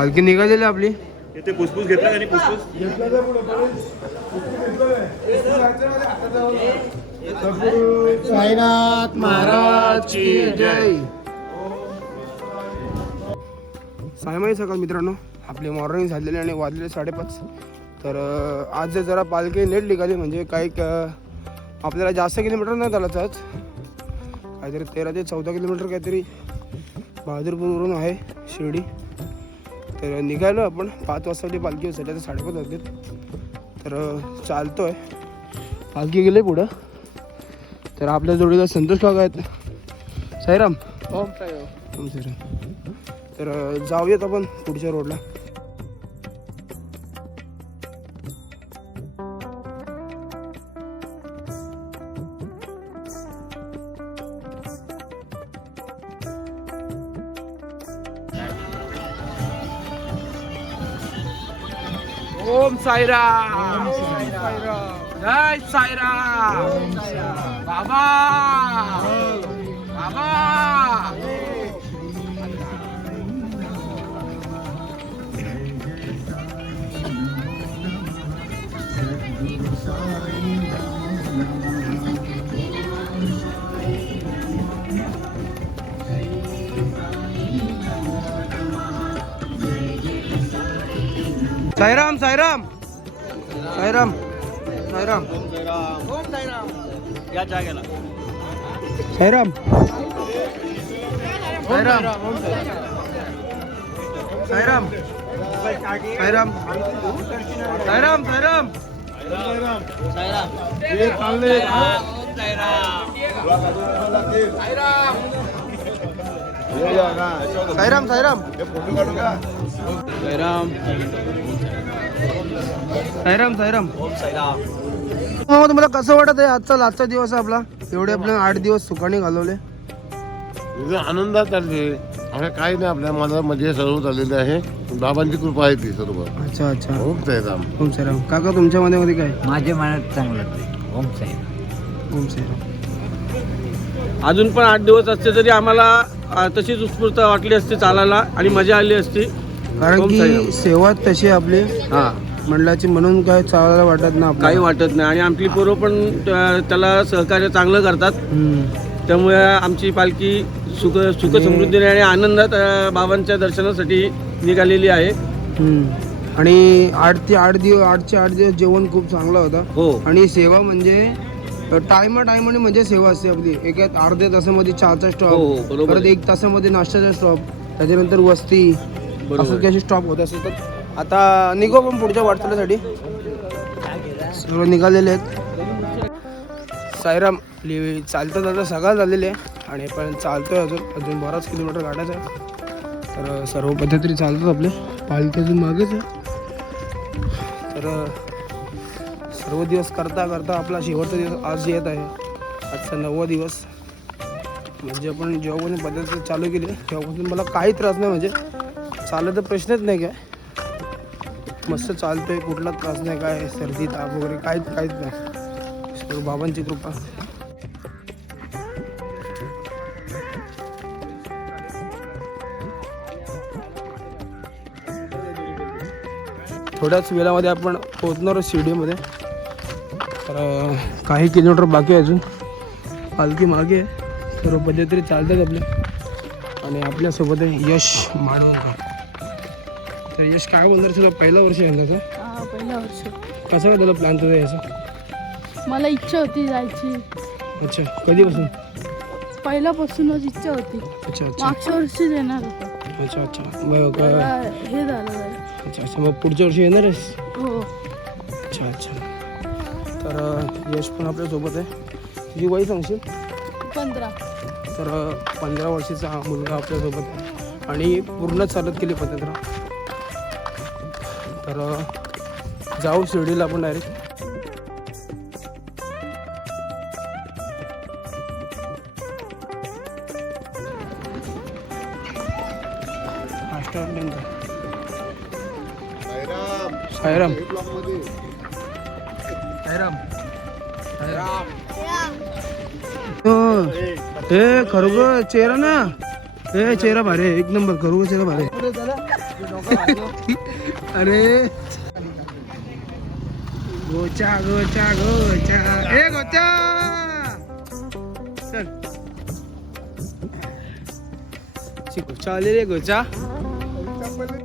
पालखी निघालेली आपली. इथे पुसपूस घेतला आणि पुसपूस साईनाथ महाराज की जय. सायमाई सकाळ मित्रांनो, आपली मॉर्निंग झालेली आणि वाजलेले 5:30. तर आज जरा पालखी लेट निघाली, म्हणजे काही आपल्याला जास्त किलोमीटर नाही चालत आज, काहीतरी 13 ते 14 किलोमीटर काहीतरी बहादूरपूरवरून आहे शिर्डी. तर निघालो आपण 5 वाजता पालखी होती, तर 5:30 वाजले. तर चालतो आहे, पालखी गेले पुढं. तर आपल्या जोडीला संतोष काका आहेत. साईराम. ओम साईराम. तर जाऊयात आपण पुढच्या रोडला. ओम साईराम. जय साईराम. बाबा बाबा. साईराम साईराम साईराम साईराम या जागेला साईराम साईराम साईराम साईराम साईराम साईराम साईराम साईराम साईराम साईराम. तुम्हाला कसं वाटत आहे आजचा दिवस आहे आपला? एवढे आपले 8 दिवस सुखाने घालवले. आनंदात चालले आहे, काही नाही, आपल्या मनामध्ये सर्व चाललेले आहे. बाबांची कृपा आहे ती सर्व. अच्छा अच्छा. ओम साईराम. ओम साईराम. काका तुमच्या मनामध्ये काय? माझ्या मनात चांगलं आहे. ओम साईराम. ओम साईराम. अजून पण 8 दिवस असते तरी आम्हाला तशीच उत्स्फूर्तता वाटली असती चालायला आणि मजा आली असती. कारण की सेवा तशी आपली हा मंडळाची, म्हणून काय चालायला वाटत ना काही वाटत नाही. आणि आपली पोरं पण त्याला सहकार्य चांगलं करतात. त्यामुळे आमची पालखी सुख समृद्धीने आणि आनंदात बाबांच्या दर्शनासाठी निघालेली आहे. आणि 8 दिवस जेवण खूप चांगलं होतं. हो. आणि सेवा म्हणजे टायमाने म्हणजे सेवा असते आपली. एका अर्ध्या तासामध्ये चहाचा हो, स्टॉप, बरोबर परत 1 तासामध्ये नाश्त्याचा स्टॉप, त्याच्यानंतर वस्ती, असं काही स्टॉप होत असते. तर आता निघू पण पुढच्या वाटचालीसाठी. सर्व निघालेले आहेत. साईराम चालता सगळं झालेले आहे आणि पण चालतोय अजून बराच किलोमीटर काढायचं आहे. तर सर्व पद्धतीने चालतात आपले. पालखी अजून मागेच आहे. तर सर्व दिवस करता आपला शेवटचा दिवस आज येत आहे. आजचा 9वा दिवस. म्हणजे आपण जेव्हापासून पद्धती चालू केली तेव्हापासून मला काही त्रास नाही, म्हणजे चालायचा प्रश्नच नाही. काय मस्त चालतोय, कुठलाच त्रास नाही, काय सर्दी ताप वगैरे काहीच नाही. सर्व बाबांची कृपा. थोड्याच वेळामध्ये आपण पोहोचणार शिर्डीमध्ये. तर काही किलोमीटर बाकी आहे अजून. पालखी मागे आहे. सर्व पद्धतीने चालतात आपले. आणि आपल्यासोबत आहे यश मानव. तर यश काय बोलणार तुला? पहिलं वर्ष आहे ना? पहिलं वर्ष. कसं काय तुला प्लॅन तुझा याचा? मला इच्छा होती जायची. अच्छा. कधीपासून? पहिल्यापासूनच इच्छा होती. अच्छा अच्छा मागच्या वर्षी येणार होतं. अच्छा अच्छा. मग हे झालं. अच्छा अच्छा. मग पुढच्या वर्षी येणार आहेस? हो. अच्छा अच्छा. तर यश पण आपल्यासोबत आहे. तुझी वय सांगशील? 15. तर 15 वर्षाचा हा मुलगा आपल्यासोबत आहे आणि पूर्ण चालत केली 15. तर जाऊ शिर्डीला आपण डायरेक्ट. साईराम साईराम साईराम. हे खरोखर चेहरा ना, हे चेहरा भारी, एक नंबर खरोखर चेहरा भारी. अरे गोचा गोचा गोचा ए गोचा चल गोचा आले रे गोचा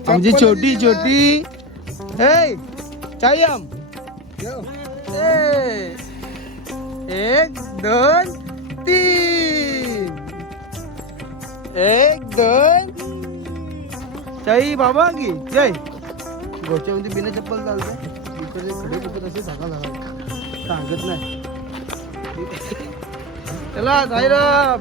आमची छोटी छोटी हे चायम एक दोन तीन एक दोन चाई बाबा की जय गोच्यामध्ये बिना चप्पल चालते इकडे खडे दुखत असे धागा झाला सांगत नाही चला साईराम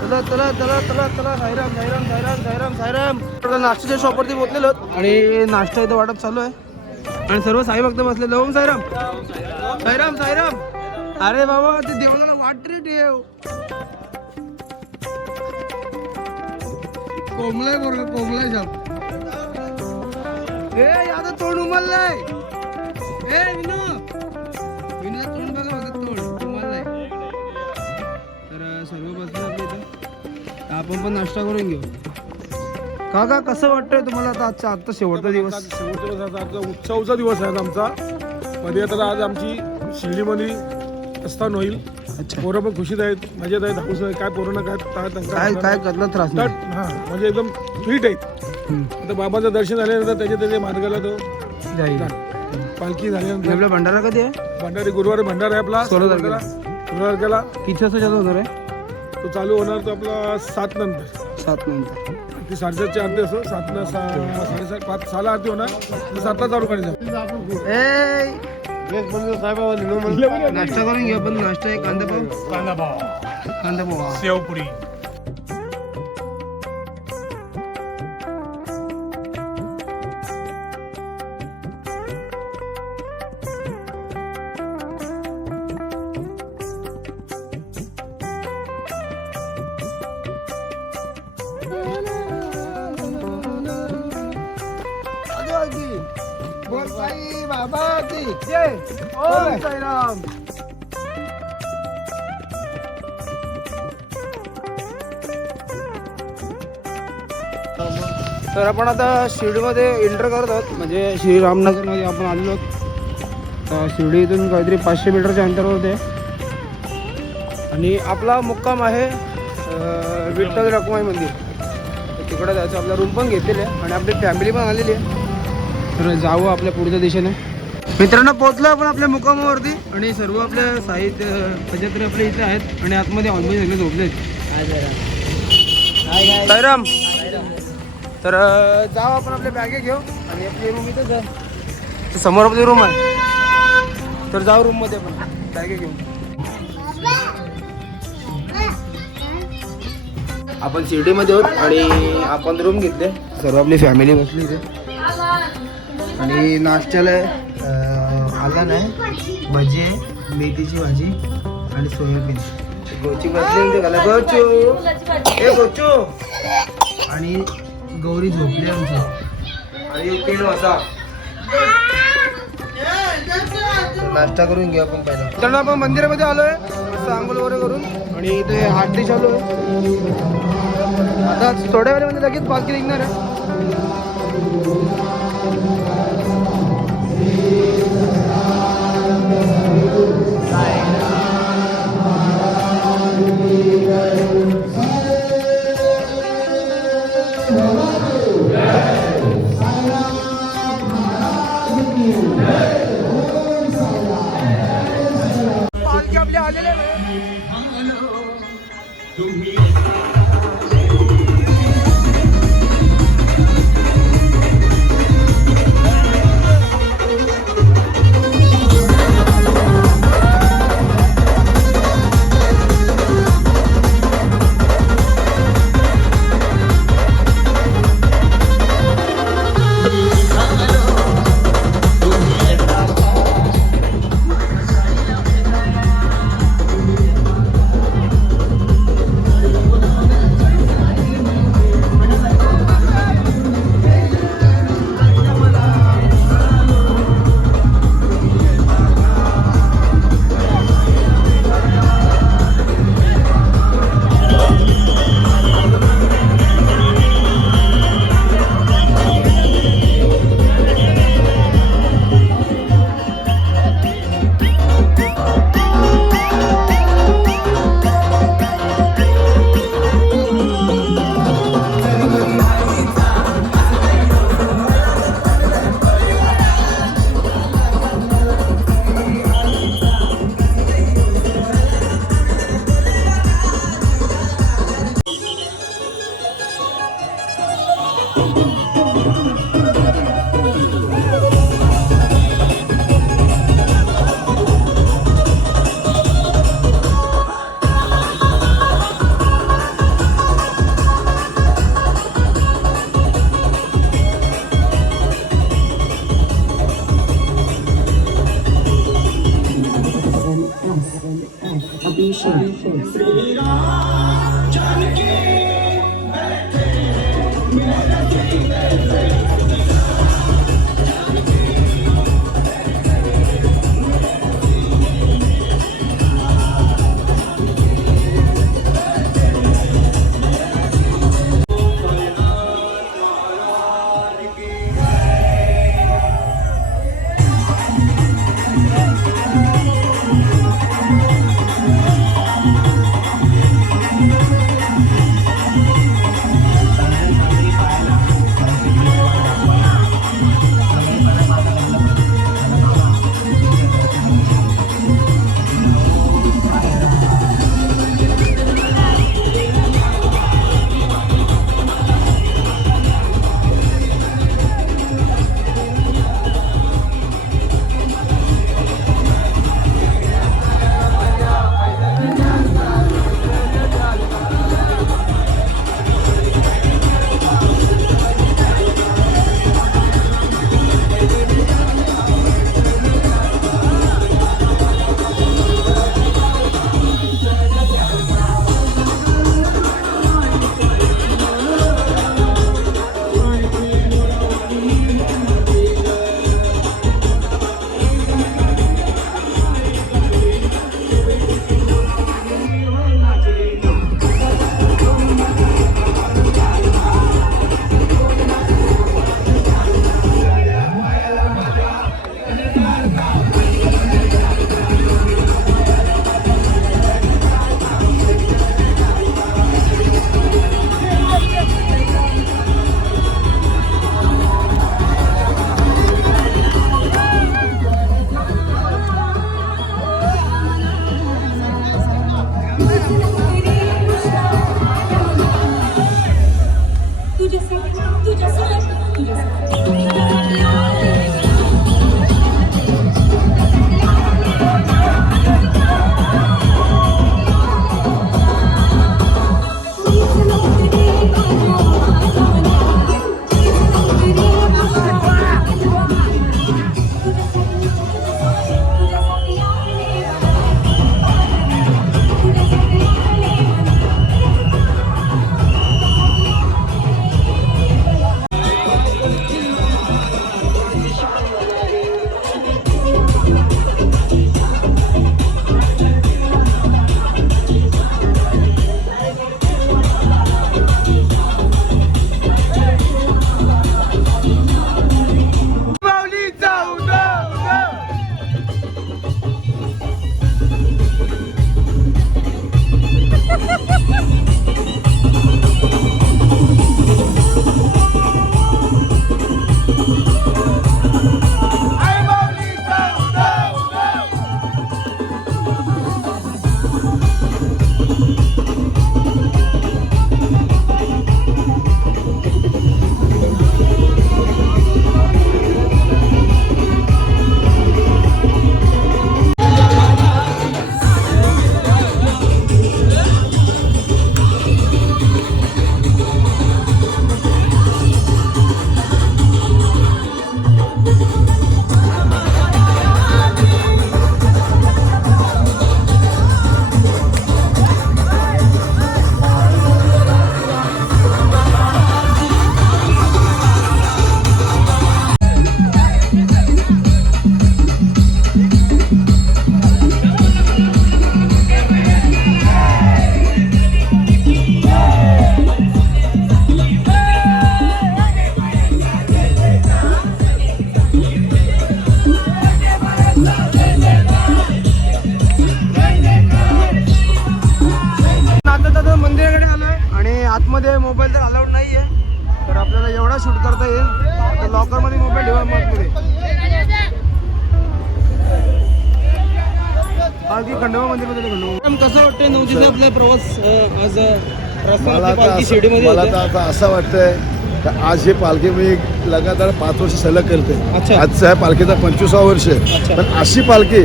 चला चला चला चला चला साईराम साईराम साईराम साईराम साईराम नाश्त्याच्या शॉपवरती पोहोचलेलो आहोत आणि नाश्ता इथं वाटप चालू आहे आणि सर्व साई भक्त बसलेले. ओम साईराम साईराम साईराम. अरे बाबा ते देवाला वाट रे ठेव कोंबलाय बरोबर कोंबलाय शाप ए आता तोंड उमललाय ए विनू विनू तोंड बघा बघा तोंड उमललाय. तर सर्व बसले आपल्या इथं आपण पण नाश्ता करून घेऊ. काका कसं वाटतंय तुम्हाला आता आजचा शेवटचा दिवस? शेवटचा दिवस आजचा उत्सवचा दिवस आहे आमचा. मध्ये तर आज आमची शिर्डीमध्ये प्रस्थान होईल. पोरं पण खुशीत आहेत, मजेत आहेत, हाऊस आहे. काय पोरांना काय काय कसला त्रास नाही. हा म्हणजे एकदम फिट आहेत. आता बाबाचं दर्शन झाल्यानंतर त्याच्या मार्गाला तो जाईल. पालखी झाल्यानंतर आपला भंडारा कधी आहे? भंडारी गुरुवारी भंडारा आहे आपला 16 तारखेला. 16 तारखेला किती वाजता चालू होणार आहे? तो चालू होणार तो आपला 7 नंतर. 7 नंतर. ती 7:30ची आरती असतो. 7 साडेसात 5 6ला आरती होणार. 7ला चालू करायचं. ए साहेब नाश्ता करून घेऊ आपण. नाश्ता आहे कांदा पाव शेवपुरी. बोल साई बाबा की जय. ओम साईराम. तर आपण आता शिर्डीमध्ये एंटर करत आहोत. म्हणजे श्रीरामनगरमध्ये आपण आलेलो आहोत. तर शिर्डी इथून काहीतरी 500 मीटरच्या अंतरावर आहे आणि आपला मुक्काम आहे विठ्ठल रखुमाई मंदिर. तर तिकडे जायचं. आपला रूम पण घेतलेला आहे आणि आपली फॅमिली पण आलेली आहे. तर जाऊ आपल्या पुढच्या दिशेने. मित्रांनो पोहोचलो आपण आपल्या मुक्कामावरती आणि सर्व आपल्या साहित्य सजात्री आपल्या इथे आहेत आणि आतमध्ये ऑलमोस्ट सगळे झोपले आहेत. साईराम. तर जाऊ आपण आपल्या बॅगे घेऊ आणि आपली रूम इथेच आहे. समोर आपली रूम आहे. तर जाऊ रूममध्ये आपण बॅगे घेऊ. आपण शिर्डीमध्ये आहोत आणि आपण रूम घेतले. सर्व आपली फॅमिली बसली इथे आणि नाश्त्याला आला नाही भजी आहे, मेथीची भाजी आणि सोयाबीन. गोची बसली घाला गोचू ए गोचू. आणि गौरी झोपली आमची आणि 3 वाजता नाश्ता करून घेऊ आपण पहिला. तर आपण मंदिरामध्ये आलोय मस्त आंघोळ वगैरे करून आणि इथे आरती चालू आहे. आता थोड्या वेळामध्ये लगेच पालखी निघणार आहे. पालखी आपली आलेली आहे. आतमध्ये मोबाईल तर अलाउड नाही आहे, तर आपल्याला एवढा शूट करता येईल. तर लॉकरमध्ये मोबाईल ठेवा मध्ये. बाकी खंडोबा मंदिरमध्ये खंडोबा कसं वाटतं 9 दिवसाचा आपला प्रवास आज मला तर असं वाटतंय तर आज हे पालखी मी लगातार 5 वर्ष सलग करते. अच्छा. आजचा आहे पालखीचा 25वा वर्ष आहे. अच्छा. पण अशी पालखी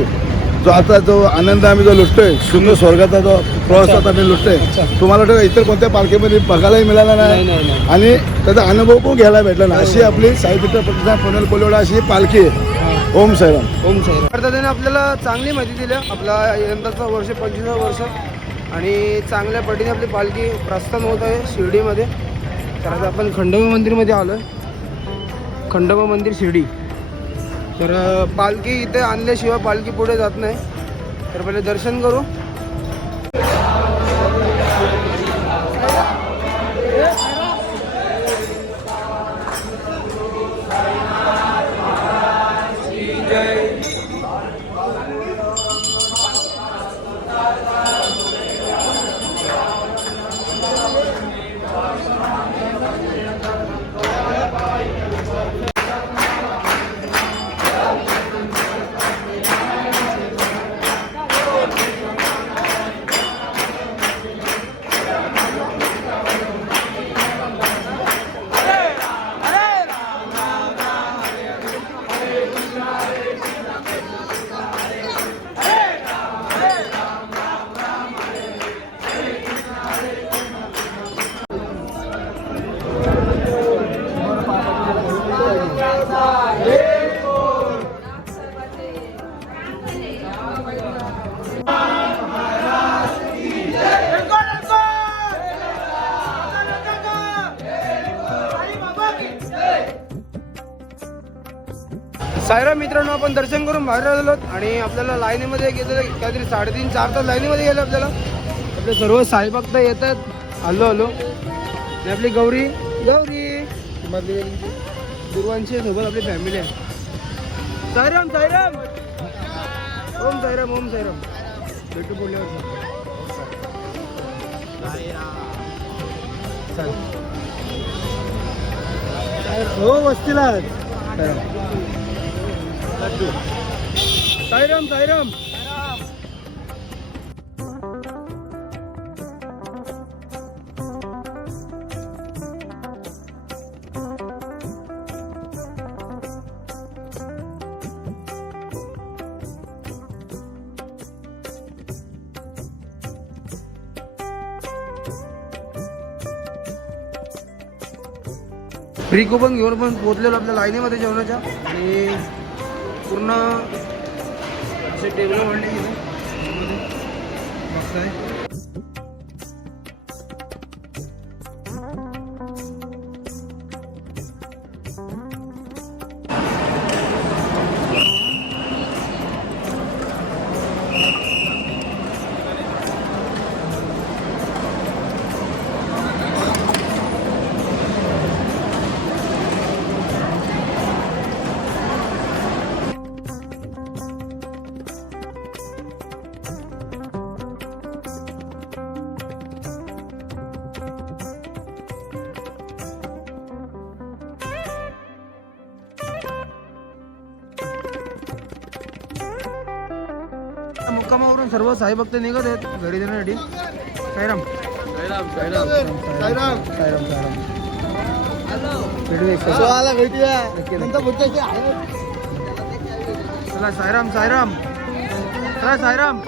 जो आता जो आनंद आम्ही जो लुटतोय शून्य स्वर्गाचा जो प्रवास आता आम्ही लुटतोय अच्छा. तुम्हाला वाटतं इतर कोणत्या पालखीमध्ये बघायलाही मिळाला नाही, नाही नाही. आणि त्याचा अनुभव पण घ्यायला भेटला नाही. अशी आपली साईपीठ प्रतिष्ठान पुणेल कोलिवडा अशी पालखी आहे. ओम साईराम. ओम साईराम. पद्धतीने आपल्याला चांगली माहिती दिली. आपला यंदाचा वर्ष 25वा वर्ष आणि चांगल्या पद्धतीने आपली पालखी प्रस्थान होत आहे शिर्डीमध्ये. तर आता आपण खंडोबा मंदिरमध्ये आलो आहे. खंडोबा मंदिर शिर्डी. तर पालखी इथे आणल्याशिवाय पालखी पुढे जात नाही. तर पहिले दर्शन करू. साईराम मित्रांनो, आपण दर्शन करून बाहेर आलेलो आणि आपल्याला लाईनीमध्ये गेलेलं काहीतरी 3.5-4 तास लाईनीमध्ये गेलं. आपले सर्व साई भक्त येतात. आलो आणि आपली गौरी दुर्वांशी सोबत आपली फॅमिली आहे. साईराम साईराम. ओम साईराम. ओम साईराम. भेटू बोलल्यावर. हो वस्तीला साईराम साईराम. फ्री कुपन घेऊन पण पोहोचलेलो आपल्या लाईनीमध्ये जेवणाच्या आणि पूर्ण असे टेबल वाढले गेले. मस्त आहे. मुक्कामावरून सर्व साई भक्त निघत आहेत घरी जाण्यासाठी. साईराम साईराम साईराम साईराम साईराम चला साईराम साईराम. चला साईराम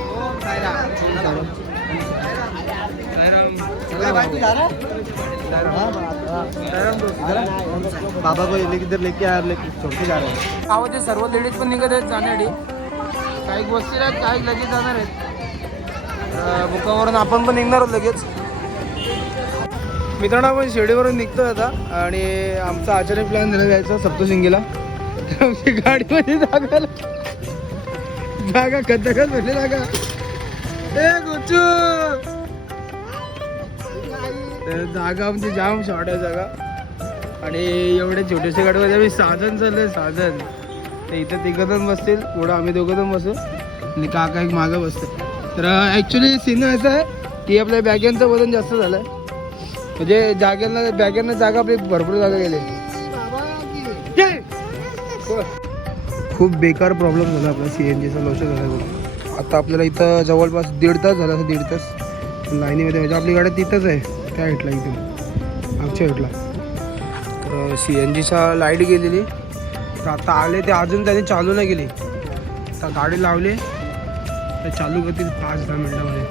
बाबा को इधर लेके आ छोटे जा रहे हैं. गावाचे सर्व लेडीज पण निघत आहेत जाण्यासाठी. काही गोष्टी आहेत, काही लगेच जाणार आहेत. मुक्कामावरून आपण पण निघणार आहोत लगेच. मित्रांनो, आपण शिर्डीवरून निघतो आता आणि आमचा अचानक प्लॅन झाला जायचा सप्तशृंगीला. आमची गाडीमध्ये जागा खतखत भेटली जागा. जागा आमची जाम शॉर्ट आहे जागा आणि एवढे छोटेसे गाडीमध्ये आम्ही साधन चाललंय साधन. तर इथं 3 जण बसतील, पुढं आम्ही 2 जण बसू आणि काका एक मागं बसते. तर ॲक्च्युली सीन असं आहे की आपल्या बॅगेंचं वजन जास्त झालं आहे. म्हणजे बॅगेंना जागा आपली भरपूर जागा गेली. खूप बेकार प्रॉब्लेम झाला आपला CNGचा लॉस झाला बघा. आता आपल्याला इथं जवळपास 1.5 तास झाला. 1.5 तास लाईनीमध्ये. म्हणजे आपली गाडी तिथंच आहे त्या हेटला, इथे आमच्या हेटला. तर CNGचा लाईट गेलेली, तर आता आले ते अजून त्यांनी चालू नाही केली. आता गाडी लावली तर चालू करतील 5-10 मिनिटामध्ये.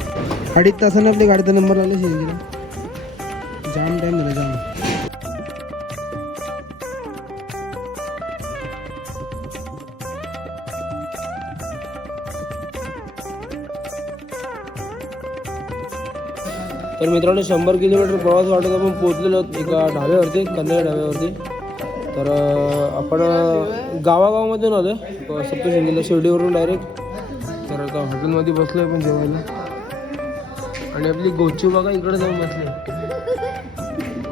2.5 तासाने आपली गाडीचा नंबर लावले CNGला. जाम टाईम झाला जाम. तर मित्रांनो 100 किलोमीटर प्रवास वाटत आपण पोहोचलेलो आहोत एका ढाब्यावरती, कन्नड ढाब्यावरती. तर आपण गावागावामधून आलो आहे सप्तशृंगीला, शिर्डीवरून डायरेक्ट. तर आता हॉटेलमध्ये बसलो आहे पण जेवायला. आणि आपली गोचू बघा इकडे जाऊन बसले.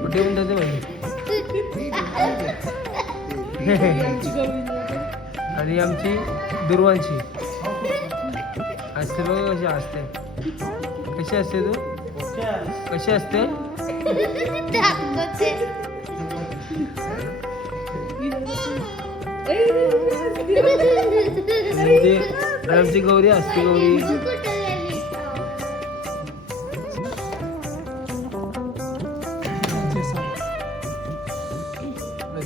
कुठे येऊन जाते म्हणजे आणि आमची दुर्वांशी असते बघा कशी असते. कशी असते तू? कशी असते? आमची गौरी असते. गौरी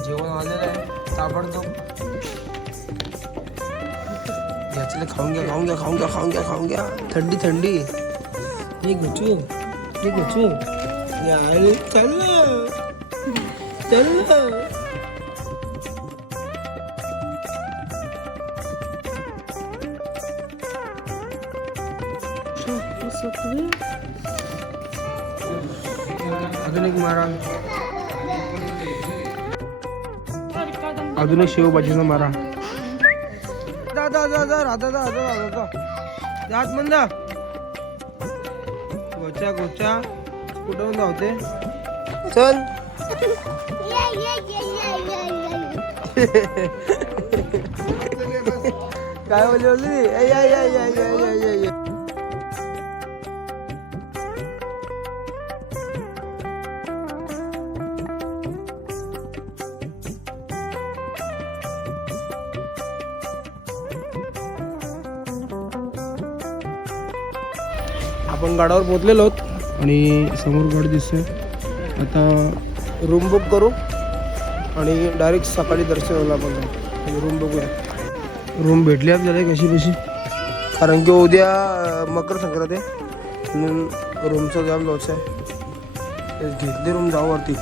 जेवण आलेलं आहे ताबडतोब. घ्यायचं खाऊन घ्या, खाऊन घ्या, खाऊन घ्या, खाऊन घ्या, खाऊन घ्या. थंडी थंडी. हे गुचू, हे गुचू. यार चल चल. अजून एक मारा, अजून एक शेवभाजीचा मारा. दादा दादा राधा दादा दादा जात म्हणा. गोच्या गोच्या कुठून धावते. चल काय बोलली. आपण गडावर पोहोचलेलो आहोत आणि समोर गड दिसतोय. आता रूम बुक करू आणि डायरेक्ट सकाळी दर्शन होईल. आपण रूम बघूया. रूम भेटली आपल्याला कशी कशी, कारण की उद्या मकर संक्रांत आहे म्हणून रूमचा जाम लॉस आहे. घेतली रूम, जाऊ वरती.